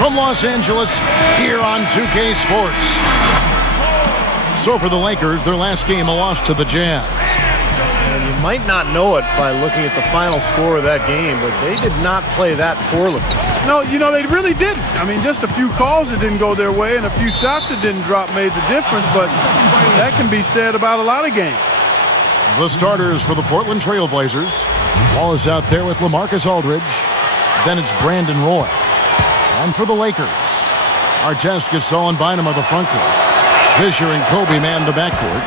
from Los Angeles here on 2K Sports. So for the Lakers, their last game a loss to the Jazz. And you might not know it by looking at the final score of that game, but they did not play that poorly. No, they really didn't. I mean, just a few calls that didn't go their way and a few shots that didn't drop made the difference, but that can be said about a lot of games. The starters for the Portland Trail Blazers. Wall is out there with LaMarcus Aldridge. Then it's Brandon Roy. And for the Lakers, Artest, Gasol, and Bynum are the front court. Fisher and Kobe man the backcourt.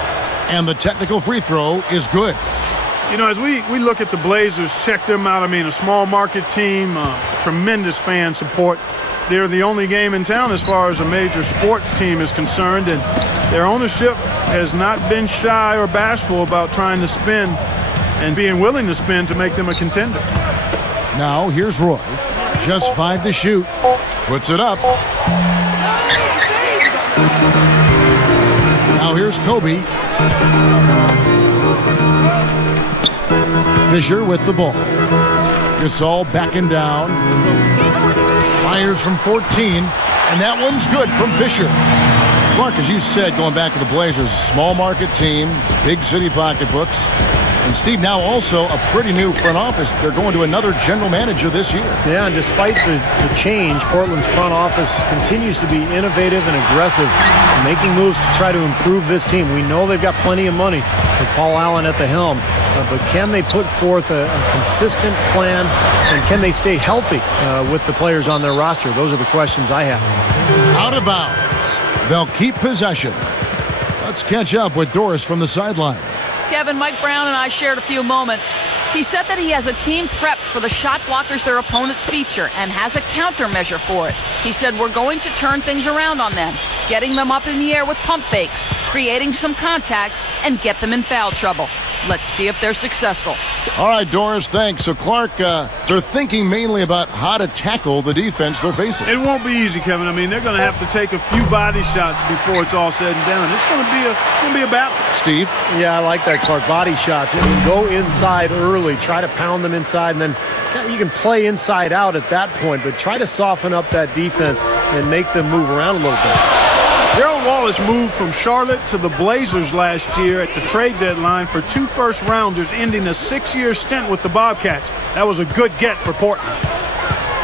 And the technical free throw is good. As we look at the Blazers, check them out. I mean, a small market team, tremendous fan support. They're the only game in town as far as a major sports team is concerned, and their ownership has not been shy or bashful about trying to spend and being willing to spend to make them a contender. Now here's Roy. Just 5 to shoot. Puts it up. Now here's Kobe. Fisher with the ball. Gasol backing down. Fires from 14, and that one's good from Fisher. Mark, as you said, going back to the Blazers, small market team, big city pocketbooks. And Steve, now also a pretty new front office. They're going to another general manager this year. Yeah, and despite the change, Portland's front office continues to be innovative and aggressive, making moves to try to improve this team. We know they've got plenty of money with Paul Allen at the helm, but can they put forth a consistent plan, and can they stay healthy with the players on their roster? Those are the questions I have. Out of bounds. They'll keep possession. Let's catch up with Doris from the sideline. Kevin, Mike Brown and I shared a few moments. He said that he has a team prepped for the shot blockers their opponents feature and has a countermeasure for it. He said we're going to turn things around on them, getting them up in the air with pump fakes, creating some contact, and get them in foul trouble. Let's see if they're successful. All right, Doris, thanks. So, Clark, they're thinking mainly about how to tackle the defense they're facing. It won't be easy, Kevin. I mean, they're going to have to take a few body shots before it's all said and done. It's going to be a battle. Steve? Yeah, I like that, Clark. Body shots. I mean, go inside early. Try to pound them inside, and then you can play inside out at that point, but try to soften up that defense and make them move around a little bit. Gerald Wallace moved from Charlotte to the Blazers last year at the trade deadline for 2 first-rounders, ending a 6-year stint with the Bobcats. That was a good get for Portland.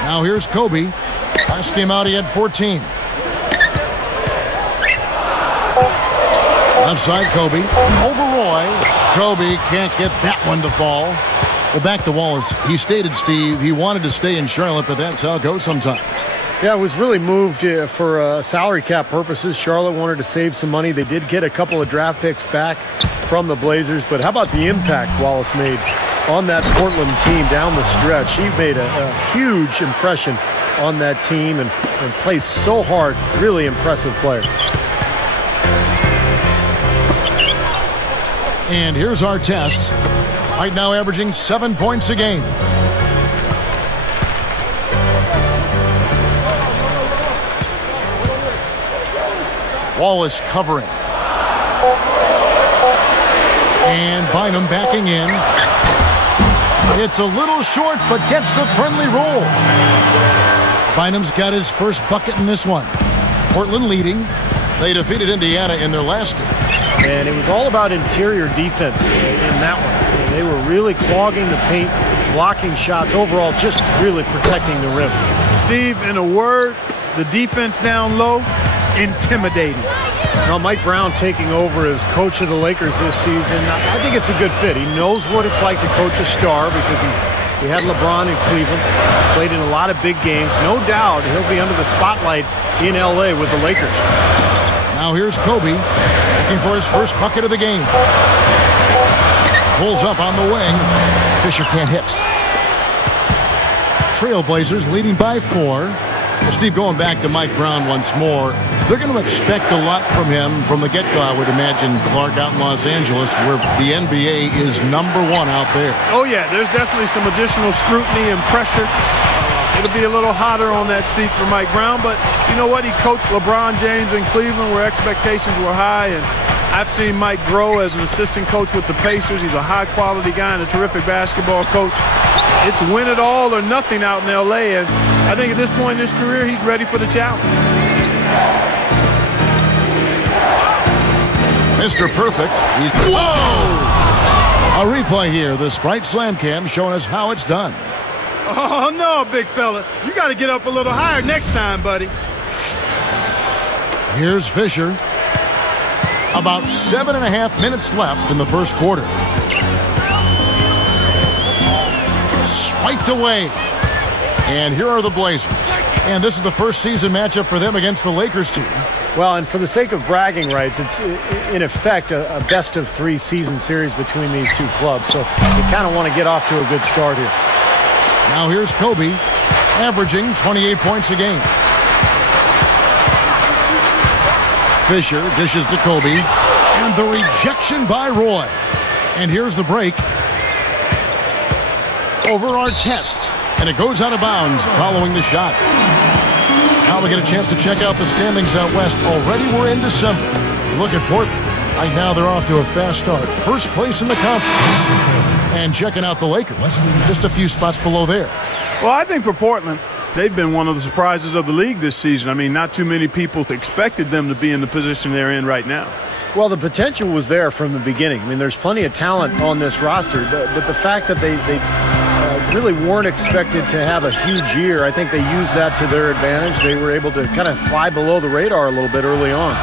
Now here's Kobe. Last game out, he had 14. Left side, Kobe. Over Roy. Kobe can't get that one to fall. Well, back to Wallace. He stated, Steve, he wanted to stay in Charlotte, but that's how it goes sometimes. Yeah, it was really moved for salary cap purposes. Charlotte wanted to save some money. They did get a couple of draft picks back from the Blazers, but how about the impact Wallace made on that Portland team down the stretch? He made a huge impression on that team and plays so hard. Really impressive player. And here's our test. Right now averaging 7 points a game. Wallace covering. And Bynum backing in. It's a little short, but gets the friendly roll. Bynum's got his first bucket in this one. Portland leading. They defeated Indiana in their last game. And it was all about interior defense in that one. They were really clogging the paint, blocking shots, overall just really protecting the rim. Steve, in a word, the defense down low, intimidating. Now, Mike Brown taking over as coach of the Lakers this season, I think it's a good fit. He knows what it's like to coach a star because he had LeBron in Cleveland, played in a lot of big games. No doubt he'll be under the spotlight in L.A. with the Lakers. Now here's Kobe looking for his first bucket of the game. Pulls up on the wing. Fisher can't hit. Trailblazers leading by 4. Well, Steve, going back to Mike Brown once more, they're going to expect a lot from him from the get-go, I would imagine, Clark, out in Los Angeles, where the NBA is #1 out there. Oh, yeah, there's definitely some additional scrutiny and pressure. It'll be a little hotter on that seat for Mike Brown, but you know what? He coached LeBron James in Cleveland where expectations were high, and I've seen Mike grow as an assistant coach with the Pacers. He's a high-quality guy and a terrific basketball coach. It's win it all or nothing out in L.A., and I think at this point in his career, he's ready for the challenge. Mr. Perfect. Whoa! A replay here. The Sprite Slam Cam showing us how it's done. Oh, no, big fella. You got to get up a little higher next time, buddy. Here's Fisher. About 7.5 minutes left in the first quarter. Swiped away. And here are the Blazers. And this is the first season matchup for them against the Lakers team. Well, and for the sake of bragging rights, it's in effect a best-of-3 season series between these two clubs. So you kind of want to get off to a good start here. Now here's Kobe, averaging 28 points a game. Fisher dishes to Kobe, and the rejection by Roy. And here's the break. Over Artest, and it goes out of bounds following the shot. Now we get a chance to check out the standings out west. Already we're in December. Look at Portland. Right now they're off to a fast start. First place in the conference. And checking out the Lakers. Just a few spots below there. Well, I think for Portland, they've been one of the surprises of the league this season. I mean, not too many people expected them to be in the position they're in right now. Well, the potential was there from the beginning. I mean, there's plenty of talent on this roster, but the fact that they really weren't expected to have a huge year, I think they used that to their advantage. They were able to kind of fly below the radar a little bit early on.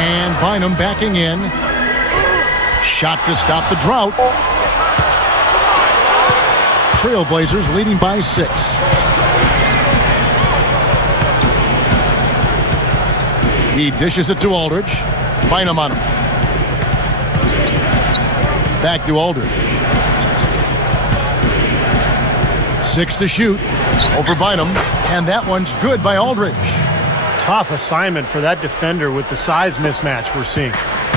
And Bynum backing in. Shot to stop the drought. Trailblazers leading by 6. He dishes it to Aldridge. Bynum on him. Back to Aldridge. 6 to shoot. Over Bynum. And that one's good by Aldridge. Tough assignment for that defender with the size mismatch we're seeing.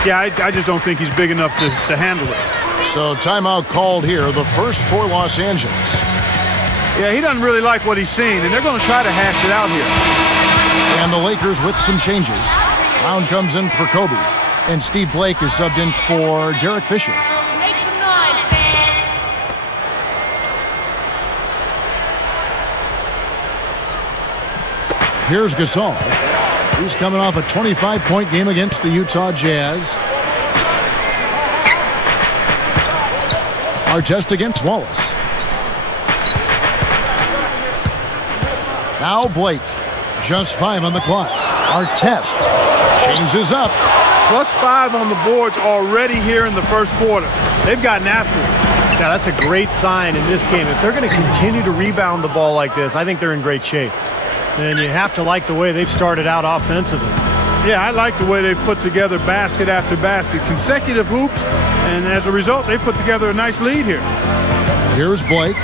Yeah, I just don't think he's big enough to handle it. So timeout called here, the first for Los Angeles. Yeah, he doesn't really like what he's seeing, and they're going to try to hash it out here. And the Lakers with some changes. Brown comes in for Kobe, and Steve Blake is subbed in for Derek Fisher. Here's Gasol. He's coming off a 25-point game against the Utah Jazz. Artest against Wallace. Now Blake. Just 5 on the clock. Artest changes up. +5 on the boards already here in the first quarter. They've gotten after it. Yeah, that's a great sign in this game. If they're going to continue to rebound the ball like this, I think they're in great shape. And you have to like the way they've started out offensively. Yeah, I like the way they've put together basket after basket, consecutive hoops, and as a result, they've put together a nice lead here. Here's Blake.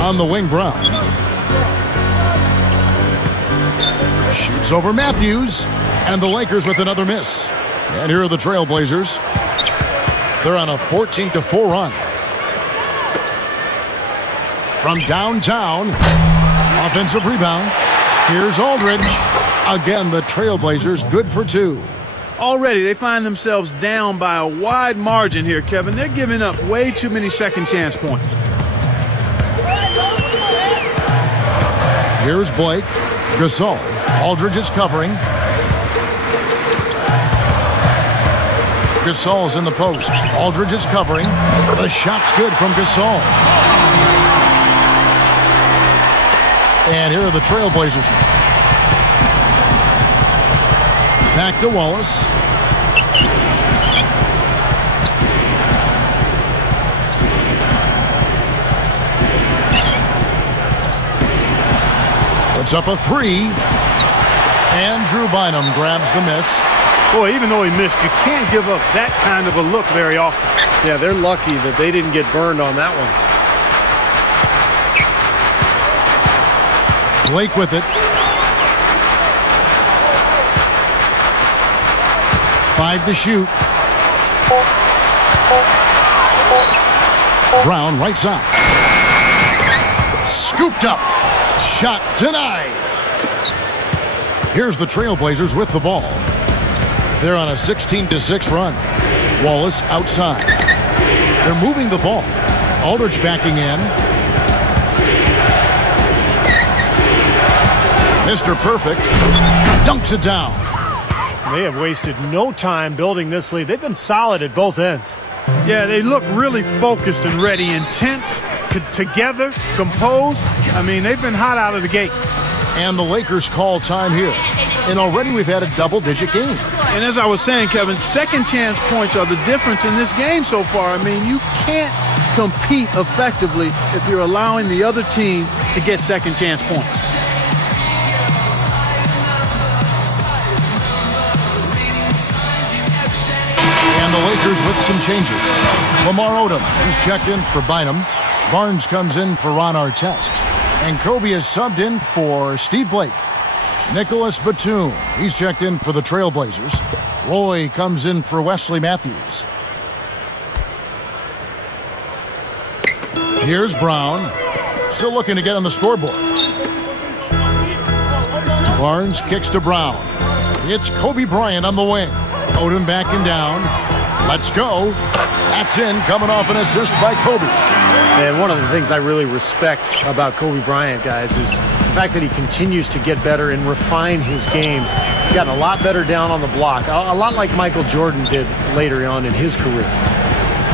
On the wing, Brown. Shoots over Matthews, and the Lakers with another miss. And here are the Trailblazers. They're on a 14-4 run. From downtown, offensive rebound. Here's Aldridge. Again, the Trailblazers good for 2. Already, they find themselves down by a wide margin here, Kevin. They're giving up way too many second chance points. Here's Blake. Gasol. Aldridge is covering. Gasol's in the post. Aldridge is covering. The shot's good from Gasol. And here are the Trailblazers. Back to Wallace. Puts up a 3. And Drew Bynum grabs the miss. Boy, even though he missed, you can't give up that kind of a look very often. Yeah, they're lucky that they didn't get burned on that one. Blake with it. 5 to shoot. Brown right side. Scooped up. Shot denied. Here's the Trailblazers with the ball. They're on a 16-6 run. Wallace outside. They're moving the ball. Aldridge backing in. Mr. Perfect dunks it down. They have wasted no time building this lead. They've been solid at both ends. Yeah, they look really focused and ready, intense, together, composed. I mean, they've been hot out of the gate. And the Lakers call time here. And already we've had a double-digit game. And as I was saying, Kevin, second chance points are the difference in this game so far. I mean, you can't compete effectively if you're allowing the other team to get second chance points. And the Lakers with some changes. Lamar Odom, he's checked in for Bynum. Barnes comes in for Ron Artest. And Kobe is subbed in for Steve Blake. Nicholas Batum, he's checked in for the Trailblazers. Roy comes in for Wesley Matthews. Here's Brown, still looking to get on the scoreboard. Barnes kicks to Brown. It's Kobe Bryant on the wing. Odom backing down. Let's go. That's in, coming off an assist by Kobe. And one of the things I really respect about Kobe Bryant, guys, is the fact that he continues to get better and refine his game. He's gotten a lot better down on the block, a lot like Michael Jordan did later on in his career.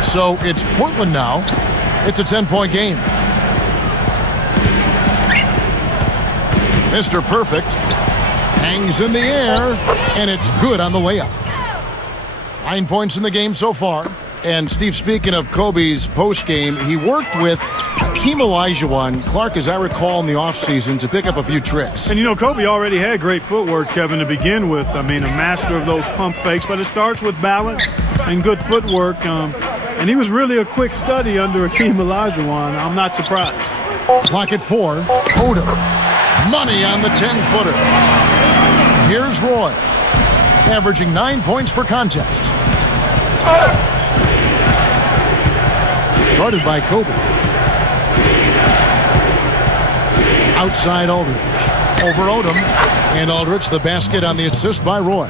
So it's Portland now. It's a 10-point game. Mr. Perfect hangs in the air, and it's good on the layup. 9 points in the game so far. And, Steve, speaking of Kobe's postgame, he worked with Hakeem Olajuwon, Clark, as I recall, in the offseason to pick up a few tricks. And, you know, Kobe already had great footwork, Kevin, to begin with. I mean, a master of those pump fakes, but it starts with balance and good footwork. And he was really a quick study under Hakeem Olajuwon. I'm not surprised. Clock at 4. Odom. Money on the 10-footer. Here's Roy, averaging 9 points per contest. Guarded by Kobe. Outside Aldridge. Over Odom. And Aldridge, the basket on the assist by Roy.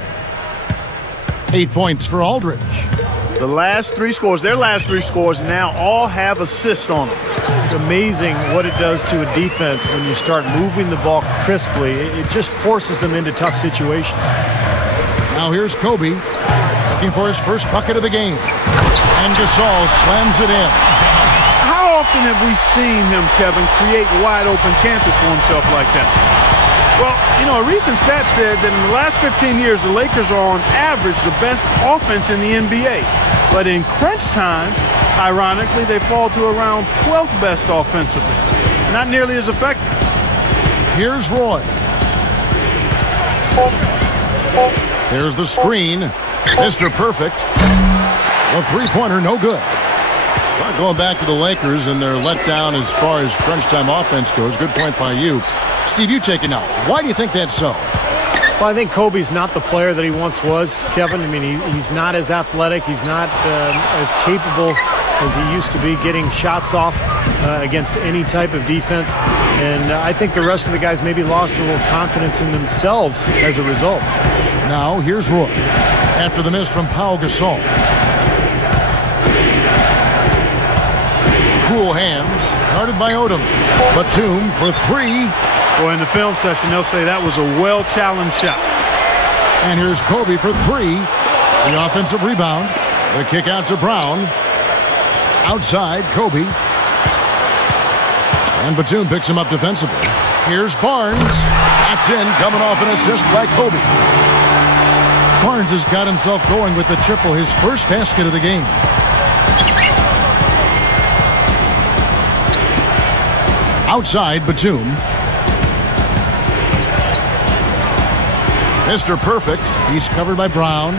8 points for Aldridge. The last three scores, their last three scores now all have assists on them. It's amazing what it does to a defense when you start moving the ball crisply. It just forces them into tough situations. Now here's Kobe looking for his first bucket of the game. And Gasol slams it in. How often have we seen him, Kevin, create wide open chances for himself like that? Well, you know, a recent stat said that in the last 15 years, the Lakers are on average the best offense in the NBA. But in crunch time, ironically, they fall to around 12th best offensively. Not nearly as effective. Here's Roy. Here's the screen. Mr. Perfect. The three-pointer, no good. Well, going back to the Lakers and their letdown as far as crunch time offense goes. Good point by you. Steve, you take it now. Why do you think that's so? Well, I think Kobe's not the player that he once was, Kevin. I mean, he's not as athletic. He's not as capable as he used to be getting shots off against any type of defense. And I think the rest of the guys maybe lost a little confidence in themselves as a result. Now, here's Roy. After the miss from Pau Gasol. Cool hands. Guarded by Odom. Batum for three. Boy, in the film session, they'll say that was a well-challenged shot. And here's Kobe for three. The offensive rebound. The kick out to Brown. Outside, Kobe. And Batum picks him up defensively. Here's Barnes. That's in, coming off an assist by Kobe. Barnes has got himself going with the triple, his first basket of the game. Outside, Batum. Mr. Perfect. He's covered by Brown.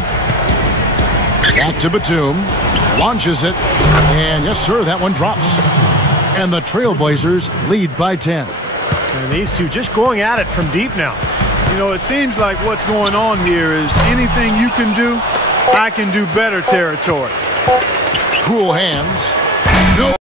Back to Batum. Launches it. And yes, sir, that one drops. And the Trailblazers lead by 10. And these two just going at it from deep now. You know, it seems like what's going on here is anything you can do, I can do better territory. Cool hands. No.